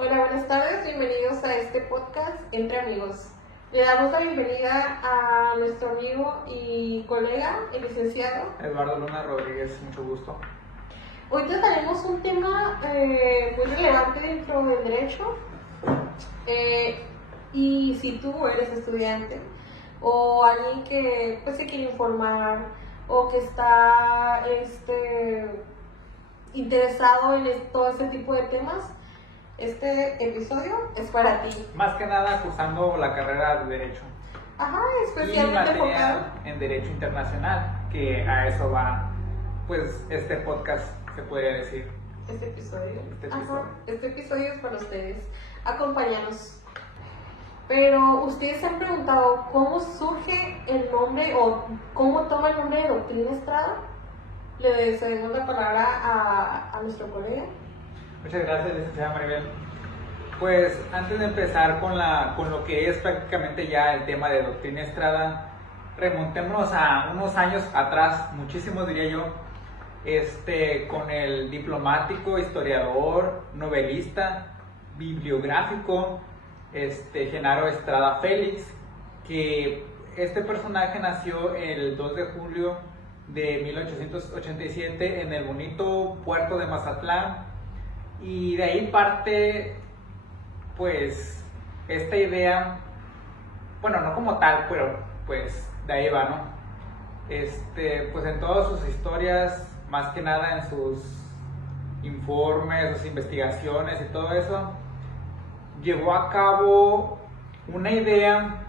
Hola, buenas tardes, bienvenidos a este podcast Entre Amigos. Le damos la bienvenida a nuestro amigo y colega, el licenciado Eduardo Luna Rodríguez, mucho gusto. Hoy trataremos un tema muy relevante dentro del derecho. Y si tú eres estudiante o alguien que pues, se quiere informar o que está interesado en todo este tipo de temas, este episodio es para ti. Más que nada cursando la carrera de Derecho. Ajá, Y especialmente enfocado materia en Derecho Internacional, que a eso va, pues, este podcast, se podría decir. este episodio. Este Ajá, este episodio es para ustedes. Acompáñanos. Pero ustedes se han preguntado cómo surge el nombre o cómo toma el nombre de Doctrina Estrada. Le cedemos la palabra a nuestro colega. Muchas gracias, licenciada Maribel. Pues antes de empezar con lo que es prácticamente ya el tema de Doctrina Estrada, remontémonos a unos años atrás, muchísimos diría yo, con el diplomático, historiador, novelista, bibliográfico, Genaro Estrada Félix, que este personaje nació el 2 de julio de 1887 en el bonito puerto de Mazatlán, y de ahí parte pues esta idea, bueno, no como tal, pero pues de ahí va, ¿no? Pues en todas sus historias, más que nada en sus informes, sus investigaciones y todo eso, llevó a cabo una idea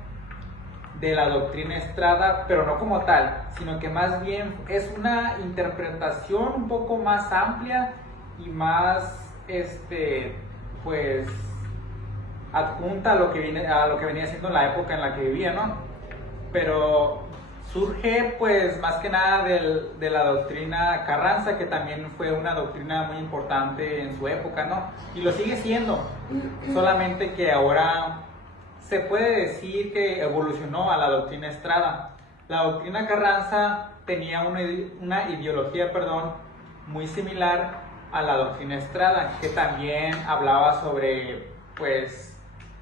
de la doctrina Estrada, pero no como tal, sino que más bien es una interpretación un poco más amplia y más, pues, adjunta a lo que venía siendo en la época en la que vivía, ¿no? Pero surge, pues, más que nada de la doctrina Carranza, que también fue una doctrina muy importante en su época, ¿no? Y lo sigue siendo, solamente que ahora se puede decir que evolucionó a la doctrina Estrada. La doctrina Carranza tenía una ideología, muy similar a la doctrina Estrada, que también hablaba sobre, pues,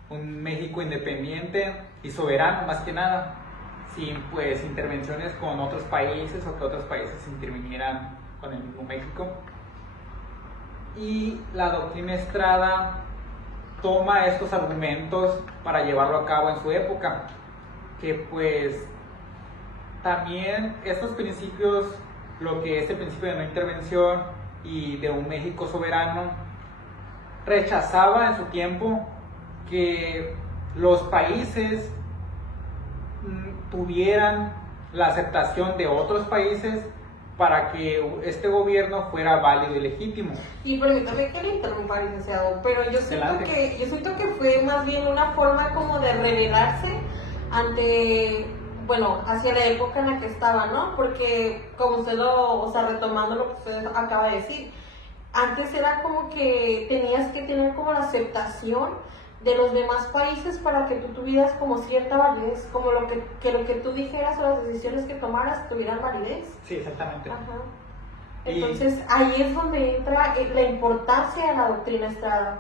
un México independiente y soberano, más que nada, sin, pues, intervenciones con otros países o que otros países intervinieran con el mismo México. Y la doctrina Estrada toma estos argumentos para llevarlo a cabo en su época, que pues también estos principios, lo que es el principio de no intervención y de un México soberano, rechazaba en su tiempo que los países tuvieran la aceptación de otros países para que este gobierno fuera válido y legítimo. Y permítame que le interrumpa, licenciado, pero yo siento que fue más bien una forma como de rebelarse hacia la época en la que estaba, ¿no? Porque como retomando lo que usted acaba de decir, antes era como que tenías que tener como la aceptación de los demás países para que tú tuvieras como cierta validez, como lo que tú dijeras o las decisiones que tomaras tuvieran validez. Sí, exactamente. Ajá. Entonces ahí es donde entra la importancia de la doctrina Estrada,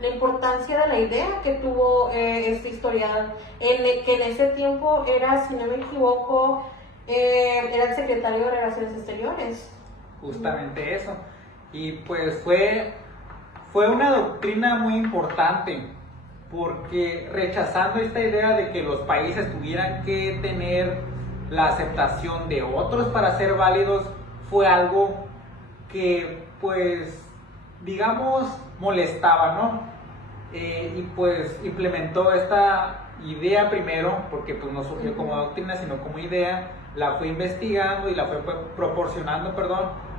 la importancia de la idea que tuvo este historiador, que en ese tiempo era, si no me equivoco, era el secretario de Relaciones Exteriores. Justamente eso. Y pues fue una doctrina muy importante, porque rechazando esta idea de que los países tuvieran que tener la aceptación de otros para ser válidos, fue algo que, pues, digamos, molestaba, ¿no? Y pues implementó esta idea primero, porque pues no surgió como doctrina, sino como idea, la fue investigando y la fue proporcionando,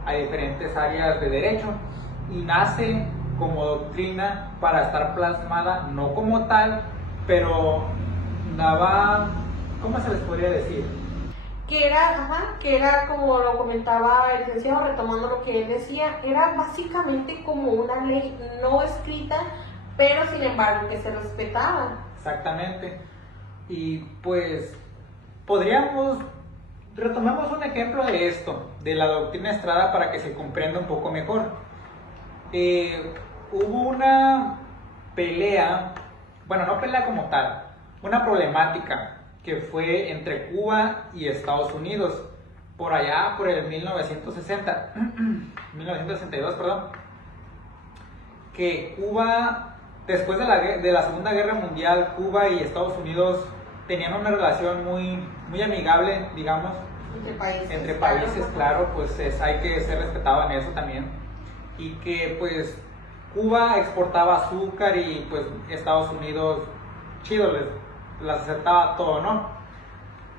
a diferentes áreas de derecho, y nace como doctrina para estar plasmada, no como tal, pero daba, ¿cómo se les podría decir? Que era como lo comentaba el licenciado, retomando lo que él decía, era básicamente como una ley no escrita, pero sin embargo que se respetaba. Exactamente. Y pues retomamos un ejemplo de esto, de la doctrina Estrada, para que se comprenda un poco mejor. Hubo pelea, bueno, no pelea como tal, una problemática que fue entre Cuba y Estados Unidos, por allá por el 1960, 1962, perdón, que Cuba, después de la Segunda Guerra Mundial, Cuba y Estados Unidos tenían una relación muy amigable, digamos, entre países, claro, pues hay que ser respetado en eso también, y que pues Cuba exportaba azúcar y pues Estados Unidos, chido, les aceptaba todo, ¿no?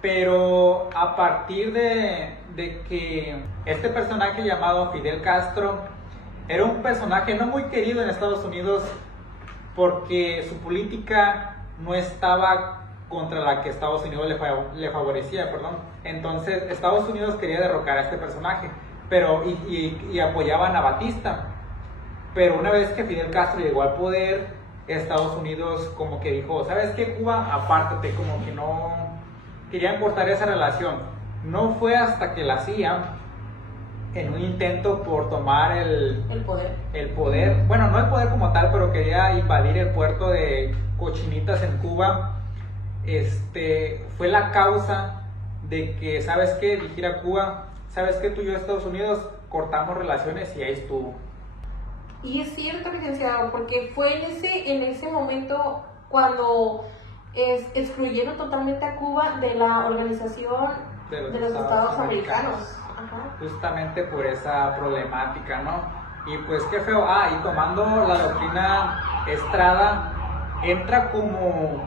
Pero a partir de que este personaje llamado Fidel Castro era un personaje no muy querido en Estados Unidos porque su política no estaba contra la que Estados Unidos le favorecía, perdón. Entonces Estados Unidos quería derrocar a este personaje, pero y apoyaban a Batista. Pero una vez que Fidel Castro llegó al poder, Estados Unidos como que dijo, ¿sabes qué, Cuba? Apártate, como que no querían cortar esa relación. No fue hasta que la CIA, en un intento por tomar el poder, bueno, no el poder como tal, pero quería invadir el puerto de Cochinitas en Cuba, fue la causa de que, ¿sabes qué? Dijera Cuba, ¿sabes qué? Tú y yo, Estados Unidos, cortamos relaciones y ahí estuvo. Y es cierto, licenciado, porque fue en ese momento cuando excluyeron totalmente a Cuba de la Organización de los Estados Americanos. Ajá. Justamente por esa problemática, ¿no? Y pues qué feo. Y tomando la doctrina Estrada, entra como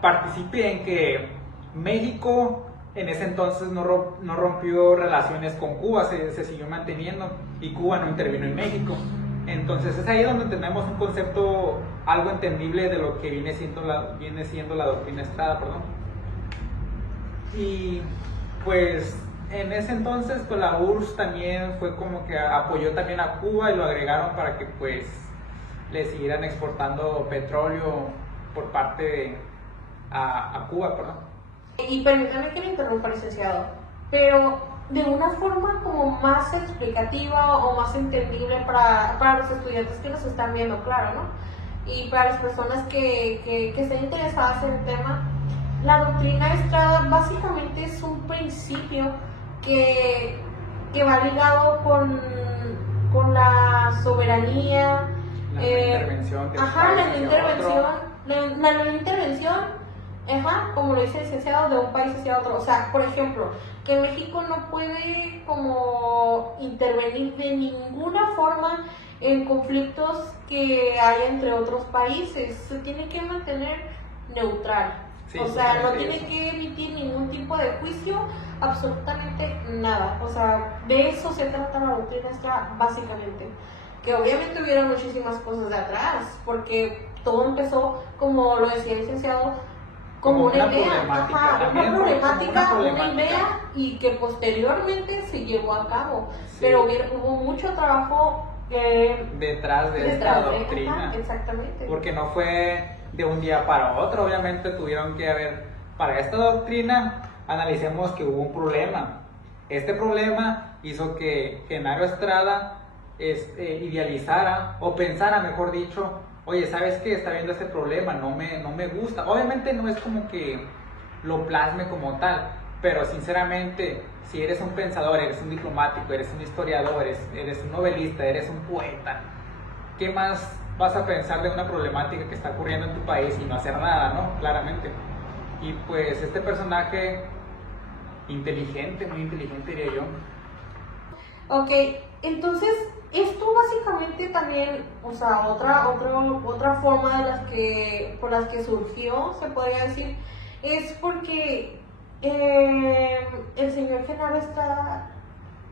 partícipe en que México en ese entonces no rompió relaciones con Cuba, se siguió manteniendo y Cuba no intervino en México. Entonces es ahí donde tenemos un concepto algo entendible de lo que viene siendo la doctrina Estrada, perdón. Y pues en ese entonces pues la URSS también fue como que apoyó también a Cuba y lo agregaron para que pues le siguieran exportando petróleo por parte a Cuba, perdón. Y permítame que le interrumpa, licenciado, pero de una forma como más explicativa o más entendible para los estudiantes que nos están viendo, claro, ¿no? Y para las personas que estén interesadas en el tema, la doctrina Estrada básicamente es un principio que va ligado con la soberanía, la intervención de la intervención, como lo dice el licenciado, de un país hacia otro. O sea, por ejemplo, que México no puede como intervenir de ninguna forma en conflictos que hay entre otros países. Se tiene que mantener neutral. Sí, o sea, no tiene que emitir ningún tipo de juicio, absolutamente nada. O sea, de eso se trata la doctrina Estrada, básicamente. Que obviamente hubieron muchísimas cosas de atrás, porque todo empezó, como lo decía el licenciado, como una idea, una idea, y que posteriormente se llevó a cabo. Sí. Pero hubo mucho trabajo detrás de esta doctrina. Exactamente. Porque no fue de un día para otro, obviamente tuvieron que haber, para esta doctrina, analicemos que hubo un problema. Este problema hizo que Genaro Estrada idealizara, o pensara, mejor dicho, oye, ¿sabes qué? Está viendo este problema, no me gusta. Obviamente no es como que lo plasme como tal, pero sinceramente, si eres un pensador, eres un diplomático, eres un historiador, eres un novelista, eres un poeta, ¿qué más vas a pensar de una problemática que está ocurriendo en tu país y no hacer nada, ¿no? Claramente. Y pues este personaje inteligente, muy inteligente diría yo. Ok, entonces esto básicamente también, o sea, otra forma por las que surgió, se podría decir, es porque el señor Genaro Estrada,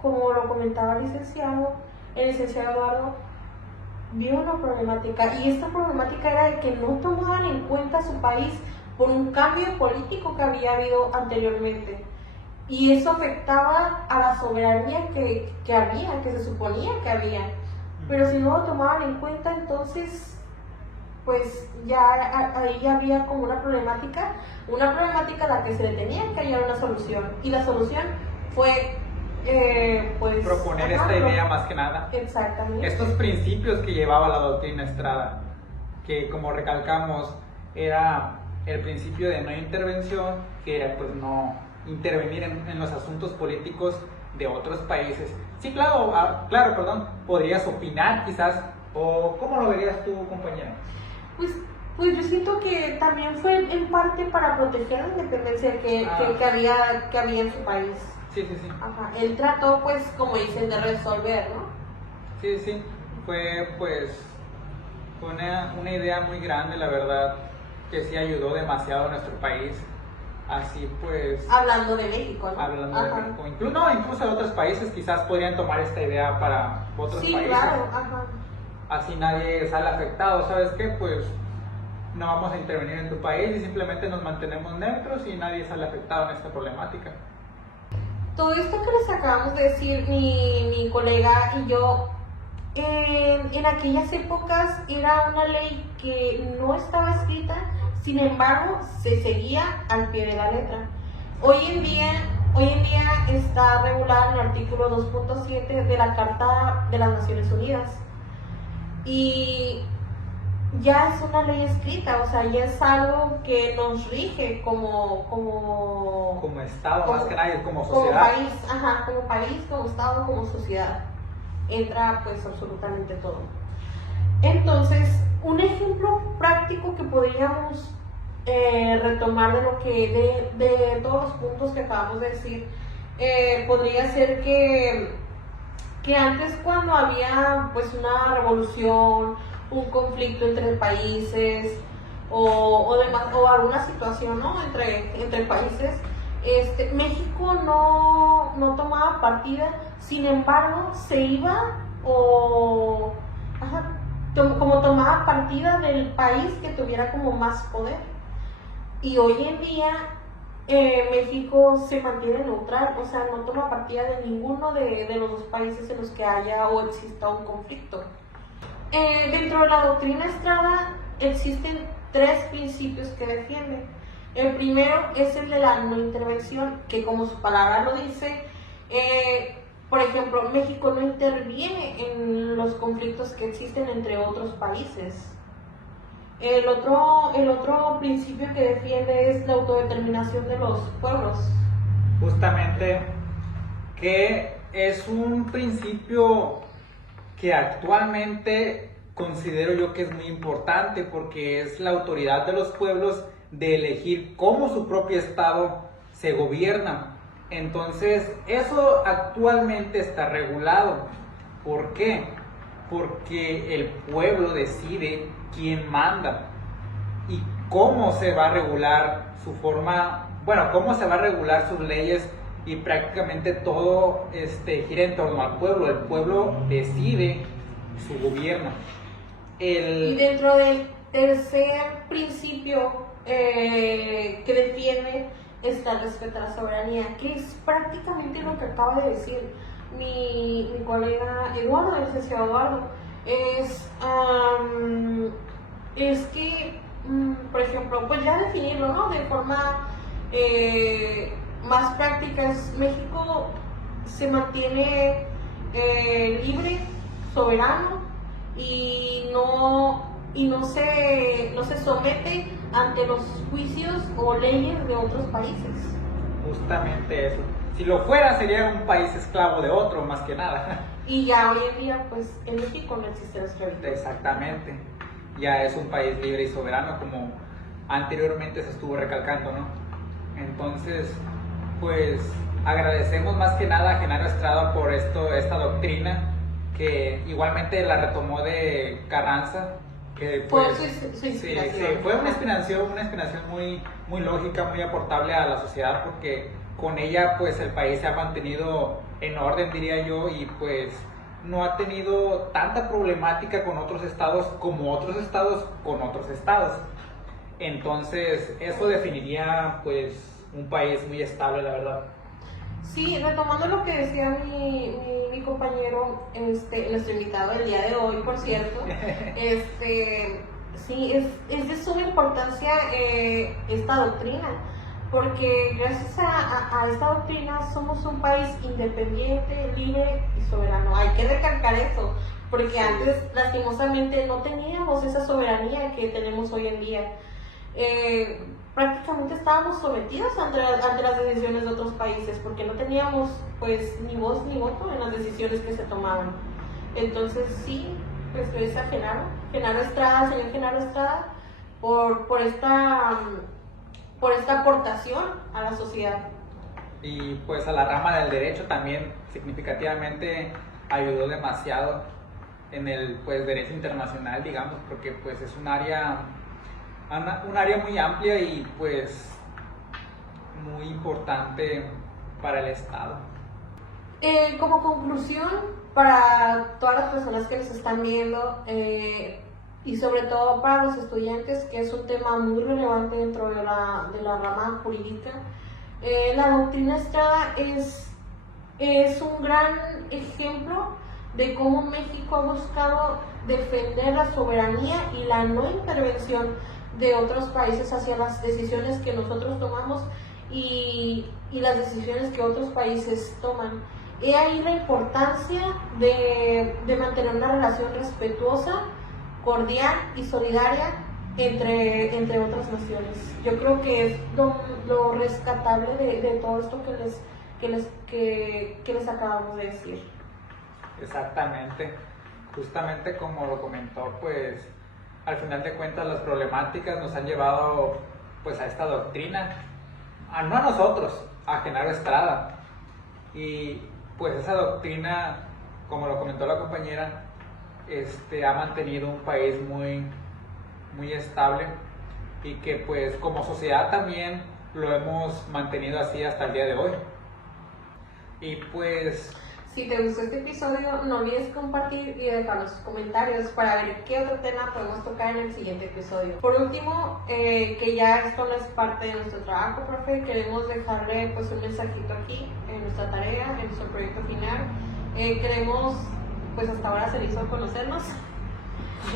como lo comentaba el licenciado Eduardo, vio una problemática, y esta problemática era de que no tomaban en cuenta a su país por un cambio político que había habido anteriormente. Y eso afectaba a la soberanía que se suponía que había. Pero si no lo tomaban en cuenta, entonces, pues ahí ya había como una problemática a la que se le tenía que hallar una solución. Y la solución fue, pues... proponer esta idea más que nada. Exactamente. Estos principios que llevaba la doctrina Estrada. que como recalcamos era el principio de no intervención, que era pues no intervenir en los asuntos políticos de otros países. Sí, claro, perdón, podrías opinar quizás, o ¿cómo lo verías tú, compañero? Pues yo siento que también fue en parte para proteger la independencia que había en su país. Sí. Ajá. Él trató, pues, como dicen, de resolver, ¿no? Sí, fue una idea muy grande, la verdad, que sí ayudó demasiado a nuestro país. Así pues... Hablando de México, ¿no? Hablando de México. Incluso de otros países quizás podrían tomar esta idea para otros países. Sí, claro, ajá. Así nadie sale afectado, ¿sabes qué? Pues no vamos a intervenir en tu país y simplemente nos mantenemos neutros y nadie sale afectado en esta problemática. Todo esto que les acabamos de decir mi colega y yo, en aquellas épocas era una ley que no estaba escrita, sin embargo se seguía al pie de la letra. Hoy en día está regulada en el artículo 2.7 de la Carta de las Naciones Unidas y ya es una ley escrita, o sea, ya es algo que nos rige como Estado, más que nada, como sociedad. Como país, como Estado, como sociedad. Entra pues absolutamente todo. Entonces, un ejemplo práctico que podríamos retomar de todos los puntos que acabamos de decir, podría ser que antes, cuando había pues una revolución, un conflicto entre países o alguna situación, ¿no? entre países, México no tomaba partida, sin embargo se iba como tomaba partida del país que tuviera como más poder. Y hoy en día México se mantiene neutral, o sea, no toma partida de ninguno de los dos países en los que haya o exista un conflicto. Dentro de la doctrina Estrada existen 3 principios que defiende. El primero es el de la no intervención, que como su palabra lo dice, por ejemplo, México no interviene en los conflictos que existen entre otros países. El otro principio que defiende es la autodeterminación de los pueblos. Justamente, que es un principio que actualmente considero yo que es muy importante, porque es la autoridad de los pueblos de elegir cómo su propio estado se gobierna. Entonces, eso actualmente está regulado. ¿Por qué? Porque el pueblo decide quién manda y cómo se va a regular su forma, cómo se va a regular sus leyes, y prácticamente todo gira en torno al pueblo. El pueblo decide su gobierno. Y dentro del tercer principio que defiende está el respeto a la soberanía, que es prácticamente lo que acaba de decir mi colega Eduardo, el licenciado Eduardo. Es que, por ejemplo, pues ya definirlo, ¿no? De forma más práctica, México se mantiene libre, soberano, y no se somete ante los juicios o leyes de otros países. Justamente eso. Si lo fuera, sería un país esclavo de otro, más que nada. Y ya hoy en día, pues en México no existe la esclavitud. Exactamente. Ya es un país libre y soberano, como anteriormente se estuvo recalcando, ¿no? Entonces, pues agradecemos más que nada a Genaro Estrada por esta doctrina, que igualmente la retomó de Carranza, que pues, su inspiración. Sí, fue una inspiración muy, muy lógica, muy aportable a la sociedad, porque con ella pues el país se ha mantenido en orden, diría yo, y pues no ha tenido tanta problemática con otros estados como otros estados con otros estados. Entonces eso definiría pues un país muy estable, la verdad. Sí, retomando lo que decía mi compañero, nuestro invitado del día de hoy, por cierto, sí, es de suma importancia esta doctrina, porque gracias a esta doctrina somos un país independiente, libre y soberano. Hay que recalcar eso, porque Sí. antes lastimosamente no teníamos esa soberanía que tenemos hoy en día. Prácticamente estábamos sometidos ante las decisiones de otros países, porque no teníamos pues ni voz ni voto en las decisiones que se tomaban. Entonces sí, pues es a Genaro Estrada, señor Genaro Estrada, por esta aportación a la sociedad. Y pues a la rama del derecho también significativamente ayudó demasiado en el pues derecho internacional, digamos, porque pues es un área muy amplia y pues muy importante para el Estado. Como conclusión, para todas las personas que nos están viendo, y sobre todo para los estudiantes, que es un tema muy relevante dentro de la rama jurídica, la doctrina Estrada es un gran ejemplo de cómo México ha buscado defender la soberanía y la no intervención de otros países hacia las decisiones que nosotros tomamos y las decisiones que otros países toman. He ahí la importancia de mantener una relación respetuosa, cordial y solidaria entre otras naciones. Yo creo que es lo rescatable de todo esto que les acabamos de decir. Exactamente, justamente como lo comentó, pues al final de cuentas las problemáticas nos han llevado pues a esta doctrina, no a nosotros, a Genaro Estrada, y pues esa doctrina, como lo comentó la compañera, ha mantenido un país muy estable y que pues como sociedad también lo hemos mantenido así hasta el día de hoy. Y pues si te gustó este episodio, no olvides compartir y dejarnos sus comentarios para ver qué otro tema podemos tocar en el siguiente episodio. Por último, que ya esto no es parte de nuestro trabajo, profe, queremos dejarle pues un mensajito aquí en nuestra tarea, en nuestro proyecto final. Queremos, pues hasta ahora se le hizo conocernos.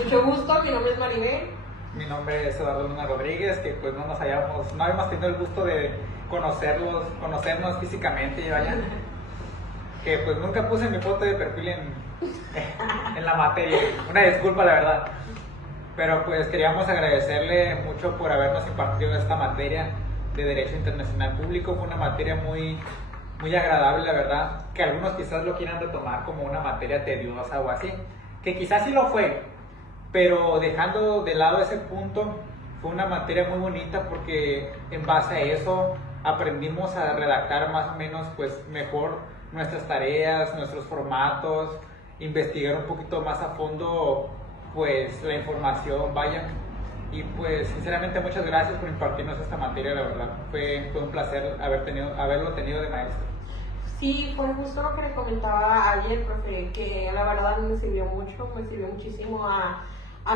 Mucho gusto, mi nombre es Maribel. Mi nombre es Eduardo Luna Rodríguez, que pues no habíamos tenido el gusto de conocernos físicamente y vaya, que pues nunca puse mi foto de perfil en la materia, una disculpa la verdad, pero pues queríamos agradecerle mucho por habernos impartido esta materia de Derecho Internacional Público. Fue una materia muy agradable, la verdad, que algunos quizás lo quieran retomar como una materia tediosa o así, que quizás sí lo fue, pero dejando de lado ese punto, fue una materia muy bonita porque en base a eso aprendimos a redactar más o menos pues mejor nuestras tareas, nuestros formatos, investigar un poquito más a fondo pues la información, vaya. Y pues sinceramente muchas gracias por impartirnos esta materia, la verdad. Fue un placer haberlo tenido de maestro. Sí, fue justo lo que le comentaba ayer, profe, que la verdad me sirvió muchísimo a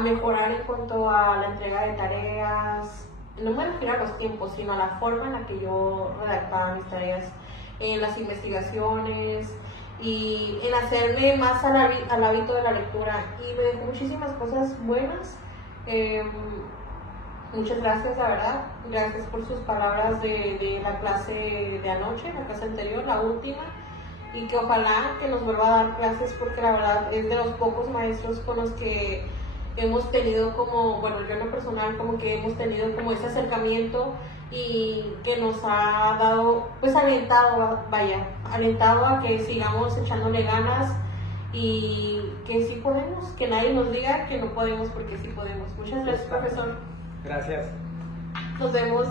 mejorar en cuanto a la entrega de tareas. No me refiero a los tiempos, sino a la forma en la que yo redactaba mis tareas, en las investigaciones y en hacerme más al hábito de la lectura. Y me dejó muchísimas cosas buenas. Muchas gracias, la verdad. Gracias por sus palabras de la clase de anoche, la clase anterior, la última. Y que ojalá que nos vuelva a dar clases, porque la verdad es de los pocos maestros con los que hemos tenido yo en lo personal, como que hemos tenido como ese acercamiento y que nos ha dado, pues alentado a que sigamos echándole ganas y que sí podemos, que nadie nos diga que no podemos, porque sí podemos. Muchas gracias, profesor. Gracias. Nos vemos.